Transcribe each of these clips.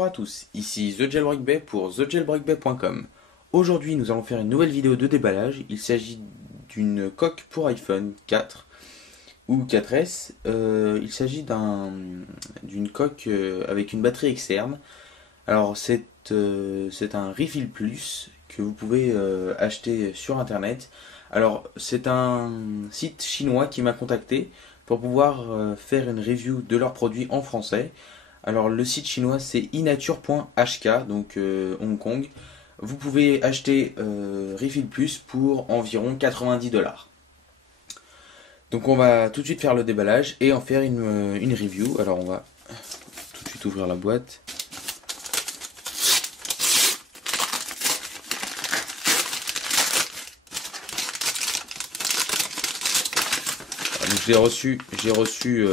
Bonjour à tous, ici The Jailbreak Bay pour thejailbreakbay.com. Aujourd'hui nous allons faire une nouvelle vidéo de déballage. Il s'agit d'une coque pour iPhone 4 ou 4S. Il s'agit d'une coque avec une batterie externe. Alors c'est un Refill Plus que vous pouvez acheter sur internet. Alors c'est un site chinois qui m'a contacté pour pouvoir faire une review de leurs produits en français. Alors le site chinois c'est inature.hk, donc Hong Kong. Vous pouvez acheter Refill Plus pour environ 90$. Donc on va tout de suite faire le déballage et en faire une review. Alors on va tout de suite ouvrir la boîte. Donc j'ai reçu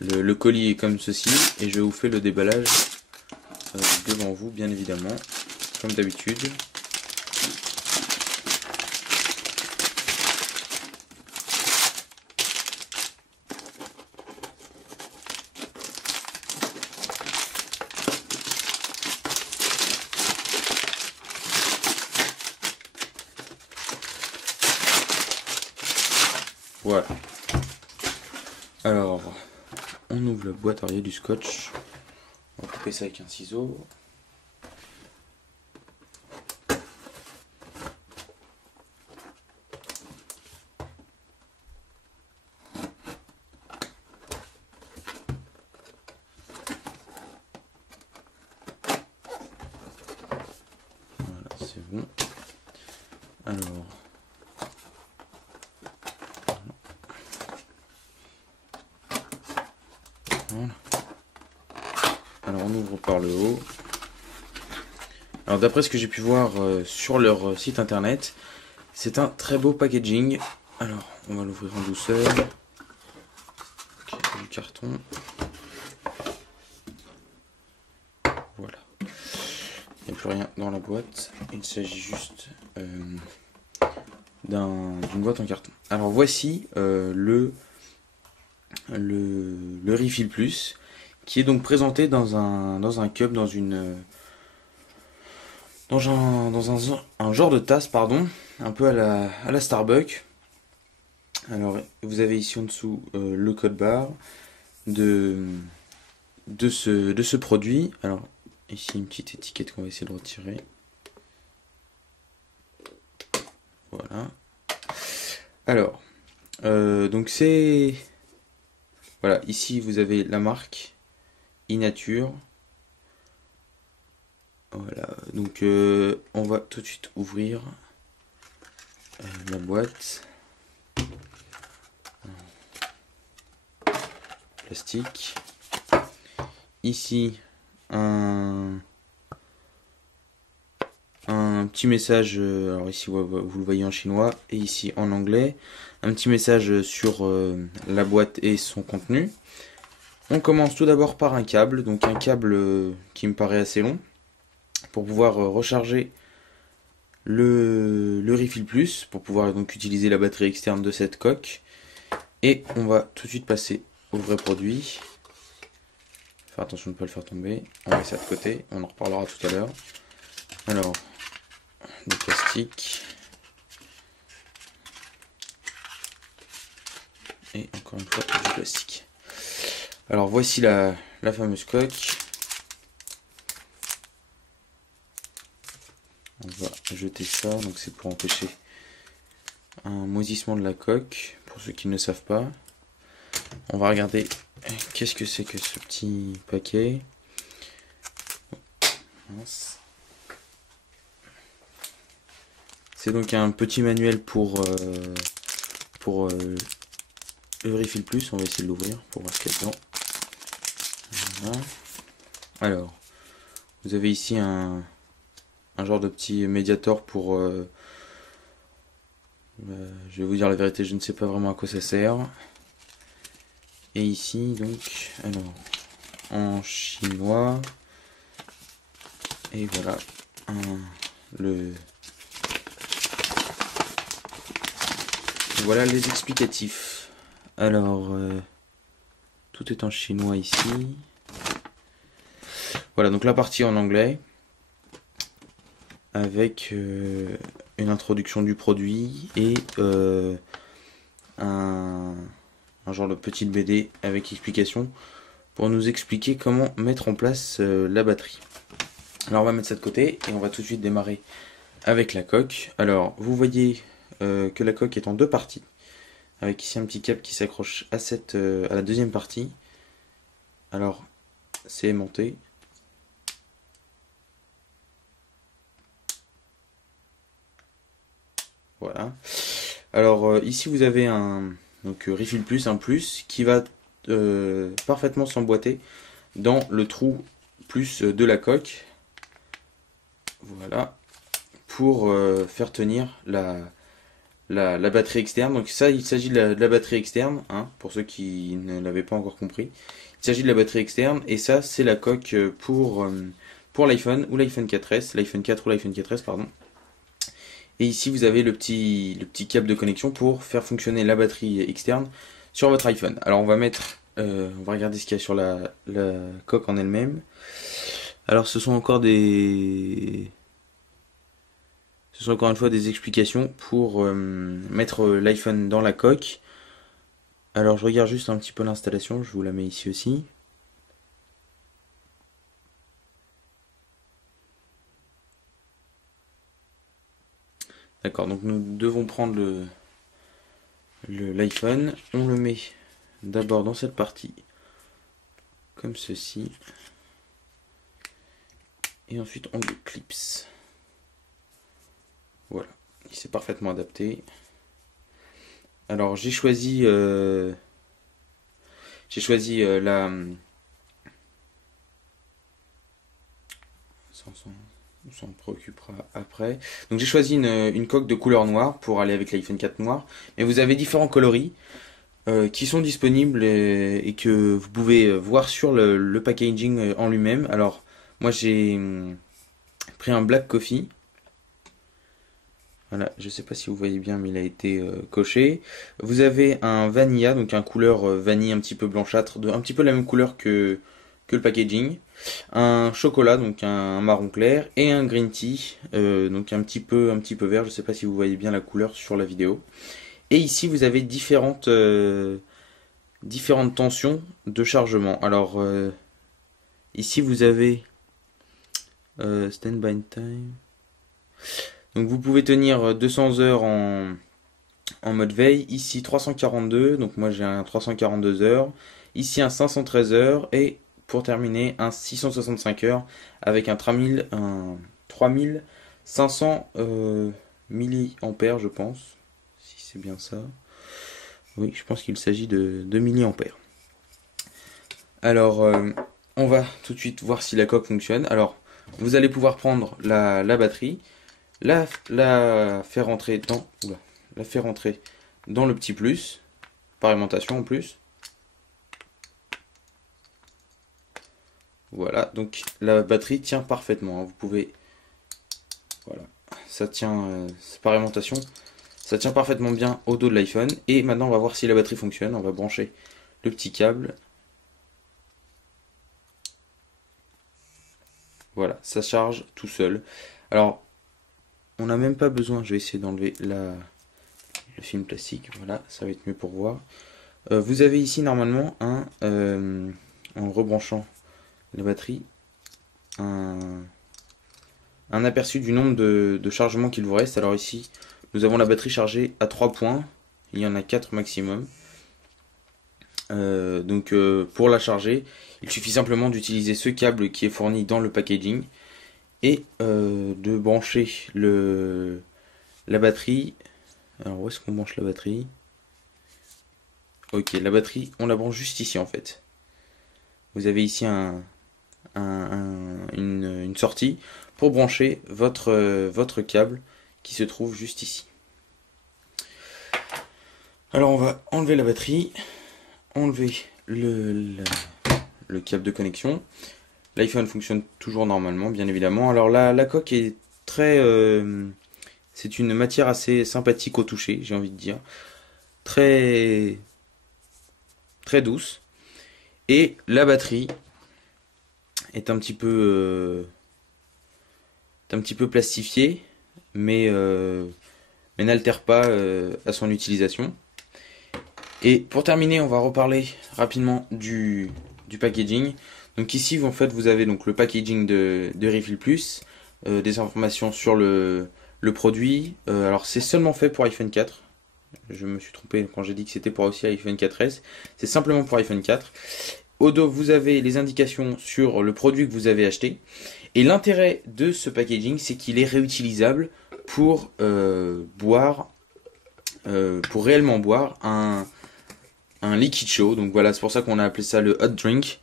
le colis est comme ceci et je vous fais le déballage devant vous bien évidemment comme d'habitude. Voilà. Alors, on ouvre la boîte, alors il y a du scotch. On va couper ça avec un ciseau. Voilà, c'est bon. Alors... Voilà. Alors on ouvre par le haut. Alors d'après ce que j'ai pu voir sur leur site internet, c'est un très beau packaging. Alors on va l'ouvrir en douceur. Okay, du carton. Voilà. Il n'y a plus rien dans la boîte. Il s'agit juste d'une boîte en carton. Alors voici le Refill Plus, qui est donc présenté dans un cup, dans un genre de tasse, pardon, un peu à la Starbucks. Alors vous avez ici en dessous le code barre de ce produit. Alors ici une petite étiquette qu'on va essayer de retirer. Voilà. Alors donc c'est... Voilà, ici vous avez la marque Inature. Voilà, donc on va tout de suite ouvrir la boîte. Plastique. Ici un petit message, alors ici vous le voyez en chinois et ici en anglais. Un petit message sur la boîte et son contenu. On commence tout d'abord par un câble, donc un câble qui me paraît assez long pour pouvoir recharger le Refill Plus, pour pouvoir donc utiliser la batterie externe de cette coque. Et on va tout de suite passer au vrai produit. Faire attention de ne pas le faire tomber. On met ça de côté, on en reparlera tout à l'heure. Alors, du plastique. Et encore une fois du plastique. Alors voici la fameuse coque. On va jeter ça, donc c'est pour empêcher un moisissement de la coque, pour ceux qui ne savent pas. On va regarder qu'est-ce que c'est que ce petit paquet. C'est donc un petit manuel pour le Refill Plus. On va essayer de l'ouvrir pour voir ce qu'il y a dedans. Voilà. Alors, vous avez ici un genre de petit médiator pour... je vais vous dire la vérité, je ne sais pas vraiment à quoi ça sert. Et ici, donc, alors, en chinois. Et voilà, voilà les explicatifs. Alors, tout est en chinois ici. Voilà, donc la partie en anglais, avec une introduction du produit et un, un genre de petite BD avec explication pour nous expliquer comment mettre en place la batterie. Alors on va mettre ça de côté et on va tout de suite démarrer avec la coque. Alors vous voyez que la coque est en deux parties, avec ici un petit câble qui s'accroche à la deuxième partie. Alors c'est aimanté. Voilà. Alors ici vous avez un refill plus, un plus qui va parfaitement s'emboîter dans le trou plus de la coque. Voilà. Pour faire tenir la batterie externe. Donc ça, il s'agit de la batterie externe, hein, pour ceux qui ne l'avaient pas encore compris. Il s'agit de la batterie externe et ça c'est la coque pour l'iPhone ou l'iPhone 4S, l'iPhone 4 ou l'iPhone 4S pardon. Et ici vous avez le petit câble de connexion pour faire fonctionner la batterie externe sur votre iPhone. Alors on va regarder ce qu'il y a sur la coque en elle-même. Alors ce sont encore une fois des explications pour mettre l'iPhone dans la coque. Alors je regarde juste un petit peu l'installation, je vous la mets ici aussi. D'accord, donc nous devons prendre l'iPhone, on le met d'abord dans cette partie, comme ceci, et ensuite on le clipse. Voilà, il s'est parfaitement adapté. Alors j'ai choisi la... On s'en préoccupera après. Donc j'ai choisi une coque de couleur noire pour aller avec l'iPhone 4 noir. Mais vous avez différents coloris qui sont disponibles et que vous pouvez voir sur le packaging en lui-même. Alors moi j'ai pris un Black Coffee. Voilà, je sais pas si vous voyez bien, mais il a été coché. Vous avez un Vanilla, donc un couleur vanille un petit peu blanchâtre, un petit peu la même couleur que le packaging. Un chocolat, donc un marron clair, et un green tea, donc un petit peu vert. Je sais pas si vous voyez bien la couleur sur la vidéo. Et ici, vous avez différentes tensions de chargement. Alors, ici, vous avez standby time. Donc, vous pouvez tenir 200 heures en mode veille. Ici, 342. Donc, moi, j'ai un 342 heures. Ici, un 513 heures. Et pour terminer, un 665 heures avec un 3500 milliampères, je pense. Si c'est bien ça. Oui, je pense qu'il s'agit de milliampères. Alors, on va tout de suite voir si la coque fonctionne. Alors, vous allez pouvoir prendre la batterie, la faire rentrer dans le petit plus, par aimantation en plus. Voilà, donc la batterie tient parfaitement, hein. Vous pouvez... Voilà, ça tient, c'est par aimantation. Ça tient parfaitement bien au dos de l'iPhone. Et maintenant, on va voir si la batterie fonctionne. On va brancher le petit câble. Voilà, ça charge tout seul. Alors, on n'a même pas besoin, je vais essayer d'enlever le film plastique. Voilà, ça va être mieux pour voir. Vous avez ici normalement en rebranchant la batterie, un aperçu du nombre de chargements qu'il vous reste. Alors ici, nous avons la batterie chargée à 3 points. Il y en a 4 maximum. Donc pour la charger, il suffit simplement d'utiliser ce câble qui est fourni dans le packaging et de brancher la batterie. Alors où est-ce qu'on branche la batterie? Ok, la batterie, on la branche juste ici en fait. Vous avez ici une sortie pour brancher votre câble qui se trouve juste ici. Alors on va enlever la batterie, enlever le câble de connexion. L'iPhone fonctionne toujours normalement, bien évidemment. Alors la coque est très... c'est une matière assez sympathique au toucher, j'ai envie de dire. Très, très douce. Et la batterie est un petit peu plastifié, mais n'altère pas à son utilisation. Et pour terminer, on va reparler rapidement du packaging. Donc ici, en fait, vous avez donc le packaging de Refill Plus, des informations sur le produit. Alors c'est seulement fait pour iPhone 4. Je me suis trompé quand j'ai dit que c'était pour aussi iPhone 4S. C'est simplement pour iPhone 4. Au dos, vous avez les indications sur le produit que vous avez acheté. Et l'intérêt de ce packaging, c'est qu'il est réutilisable pour pour réellement boire un liquid chaud. Donc voilà, c'est pour ça qu'on a appelé ça le hot drink.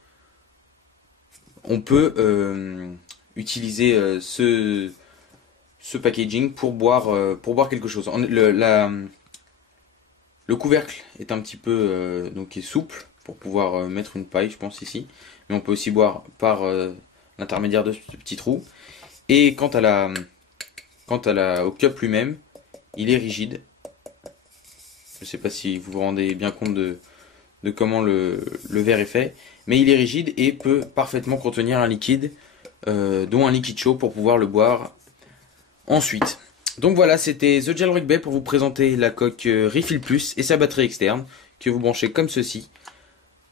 On peut utiliser ce packaging pour boire quelque chose. Le couvercle est un petit peu donc est souple pour pouvoir mettre une paille, je pense ici. Mais on peut aussi boire par l'intermédiaire de ce petit trou. Et au cup lui-même, il est rigide. Je ne sais pas si vous vous rendez bien compte de comment le verre est fait, mais il est rigide et peut parfaitement contenir un liquide, dont un liquide chaud pour pouvoir le boire ensuite. Donc voilà, c'était The Jailbreak Bay pour vous présenter la coque Refill Plus et sa batterie externe que vous branchez comme ceci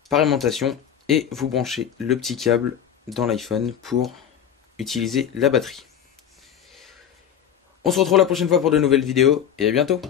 par aimantation et vous branchez le petit câble dans l'iPhone pour utiliser la batterie. On se retrouve la prochaine fois pour de nouvelles vidéos et à bientôt.